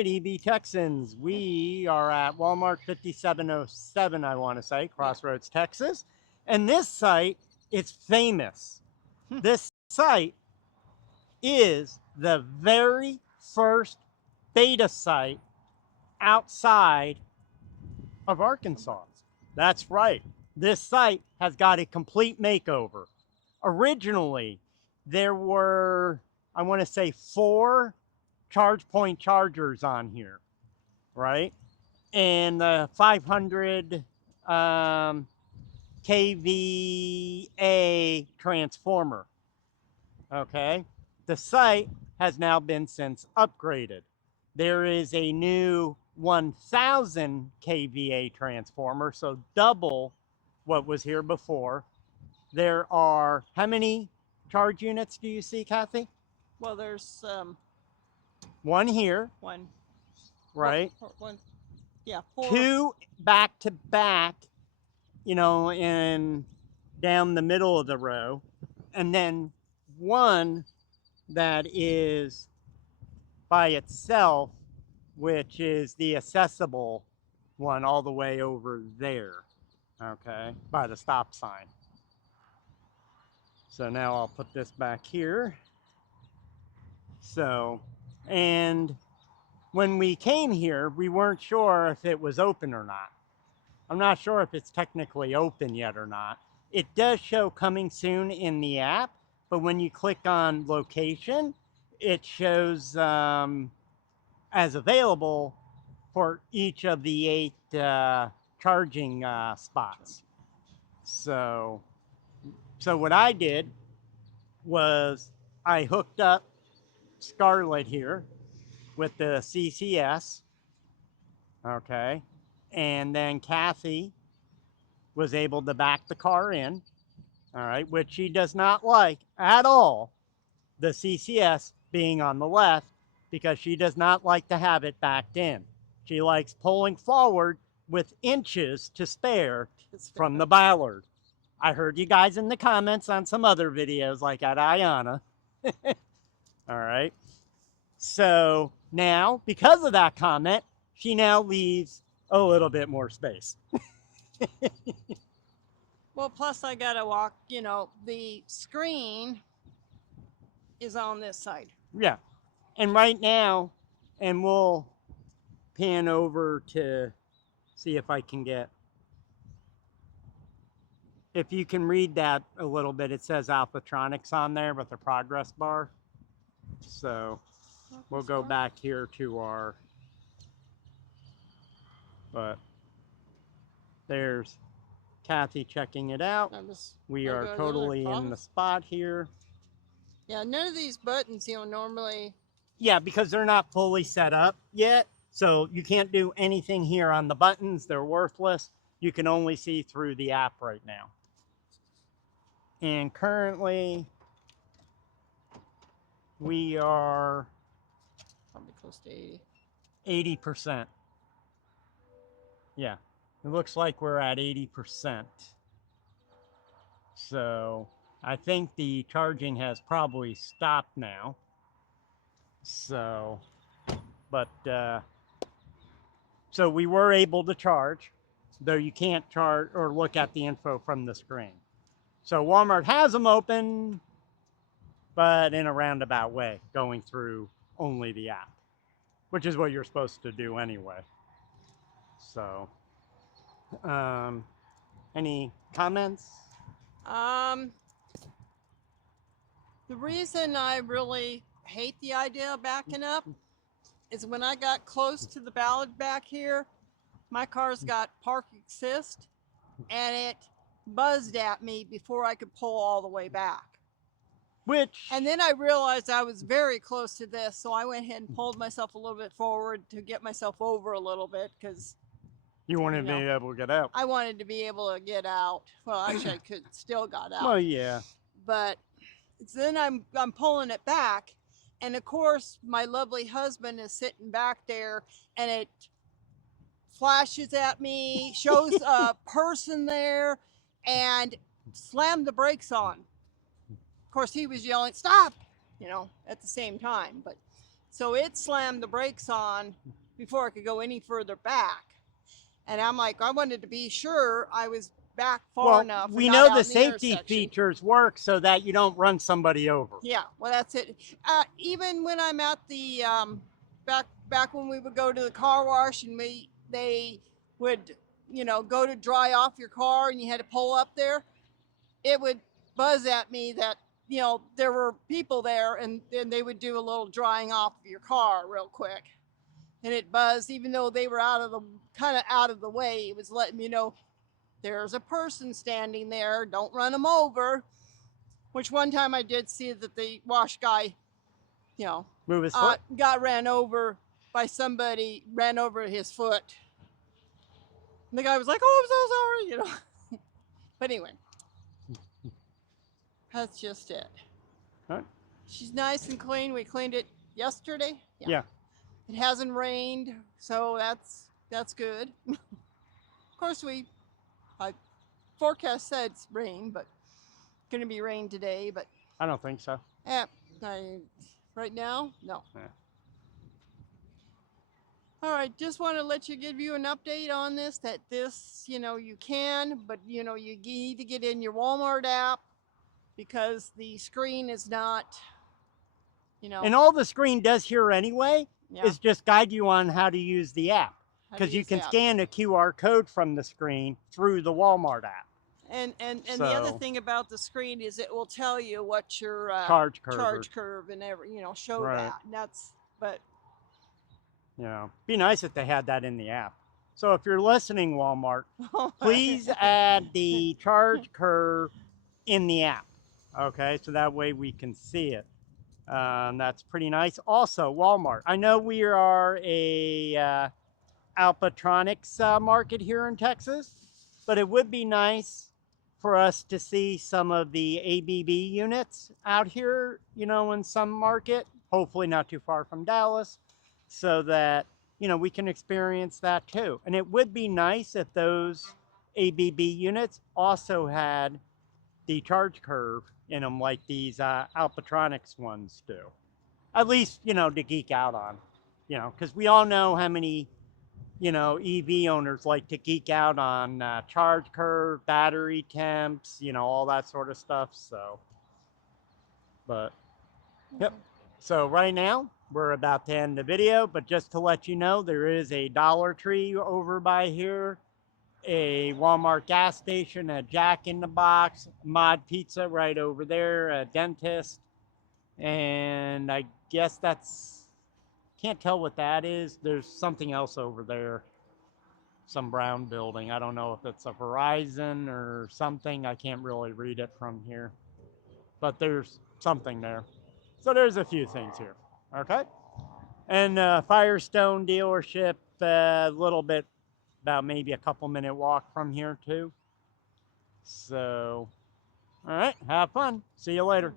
right, EB Texans, we are at Walmart 5707, I want to say, Crossroads, Texas. And this site is famous. This site is the very first beta site outside of Arkansas. That's right. This site has got a complete makeover. Originally, there were, I want to say, 4 ChargePoint chargers on here, right? And the 500 kVA transformer, okay? The site has now been since upgraded. There is a new 1000 kVA transformer, so double what was here before. There are, how many charge units do you see, Kathy? Well, there's one here. One. Right? One. Yeah, 4. 2 back to back, you know, in down the middle of the row. And then 1 that is by itself, which is the accessible one all the way over there, okay, by the stop sign. So now I'll put this back here. So, and when we came here, we weren't sure if it was open or not. I'm not sure if it's technically open yet or not. It does show coming soon in the app, but when you click on location, it shows as available for each of the 8 charging spots. So what I did was I hooked up Scarlett here with the CCS, okay, and then Kathy was able to back the car in, all right, which she does not like at all, the CCS being on the left, because she does not like to have it backed in. She likes pulling forward with inches to spare from the Ballard. I heard you guys in the comments on some other videos like at Ayana. All right. So now, because of that comment, she now leaves a little bit more space. Well, plus I gotta walk, you know, the screen is on this side. Yeah. And right now, and we'll pan over to see if I can get, if you can read that a little bit, it says Alpitronics on there with the progress bar. So we'll go back here to our, but there's Kathy checking it out. We are totally in the spot here. Yeah, none of these buttons, you know, normally. Yeah, because they're not fully set up yet. So you can't do anything here on the buttons. They're worthless. You can only see through the app right now. And currently, we are Probably close to 80. 80%. Yeah, it looks like we're at 80%. So I think the charging has probably stopped now. So, but, so we were able to charge, though you can't charge or look at the info from the screen. So Walmart has them open, but in a roundabout way, going through only the app, which is what you're supposed to do anyway. So, any comments? The reason I really hate the idea of backing up is when I got close to the Ballard back here, my car's got park assist and it buzzed at me before I could pull all the way back. And then I realized I was very close to this, so I went ahead and pulled myself a little bit forward to get myself over a little bit, because you wanted to be able to get out. I wanted to be able to get out. Well, actually, I could still got out. Well, yeah. But then I'm pulling it back, and of course, my lovely husband is sitting back there, and it flashes at me, shows a person there, and slammed the brakes on. Of course, he was yelling, "Stop!" you know, at the same time. But So it slammed the brakes on before it could go any further back. And I'm like, I wanted to be sure I was back far Well, enough. we and know not the out in safety intersection. features work so that you don't run somebody over. Yeah, well, that's it. Even when I'm at the back when we would go to the car wash and they would go to dry off your car and you had to pull up there, it would buzz at me that there were people there, and then they would do a little drying off of your car real quick, and it buzzed even though they were kind of out of the way. It was letting me know there's a person standing there, don't run them over. Which one time I did see that the wash guy Move his foot. got ran over by somebody, ran over his foot. And the guy was like, oh, I'm so sorry, But anyway, that's just it. All right. She's nice and clean. We cleaned it yesterday. Yeah. It hasn't rained, so that's good. Of course, forecast said it's rain, but it's going to be rain today. But I don't think so. Right now, no. Yeah. All right, just want to give you an update on this, that this, you can, but, you need to get in your Walmart app because the screen is not, And all the screen does here anyway yeah, is just guide you on how to use the app. how to Because you use can the app. scan a QR code from the screen through the Walmart app. And the other So- thing about the screen is it will tell you what your Charge curve. charge curve and show Right. that. And but Be nice if they had that in the app. So if you're listening, Walmart, please add the charge curve in the app. Okay, so that way we can see it. That's pretty nice. Also, Walmart. I know we are a Alpitronics market here in Texas, but it would be nice for us to see some of the ABB units out here, in some market, hopefully not too far from Dallas, so that, we can experience that too. And it would be nice if those ABB units also had the charge curve in them like these Alpitronics ones do. At least, to geek out on, because we all know how many, EV owners like to geek out on charge curve, battery temps, all that sort of stuff. So, but, yep. So right now, we're about to end the video, but just to let you know, there is a Dollar Tree over by here, a Walmart gas station, a Jack in the Box, Mod Pizza right over there, a dentist, and I guess can't tell what that is. There's something else over there, some brown building. I don't know if it's a Verizon or something. I can't really read it from here, but there's something there. So there's a few things here, okay? And Firestone dealership, a little bit, about maybe a couple-minute walk from here too. So, all right, have fun. See you later.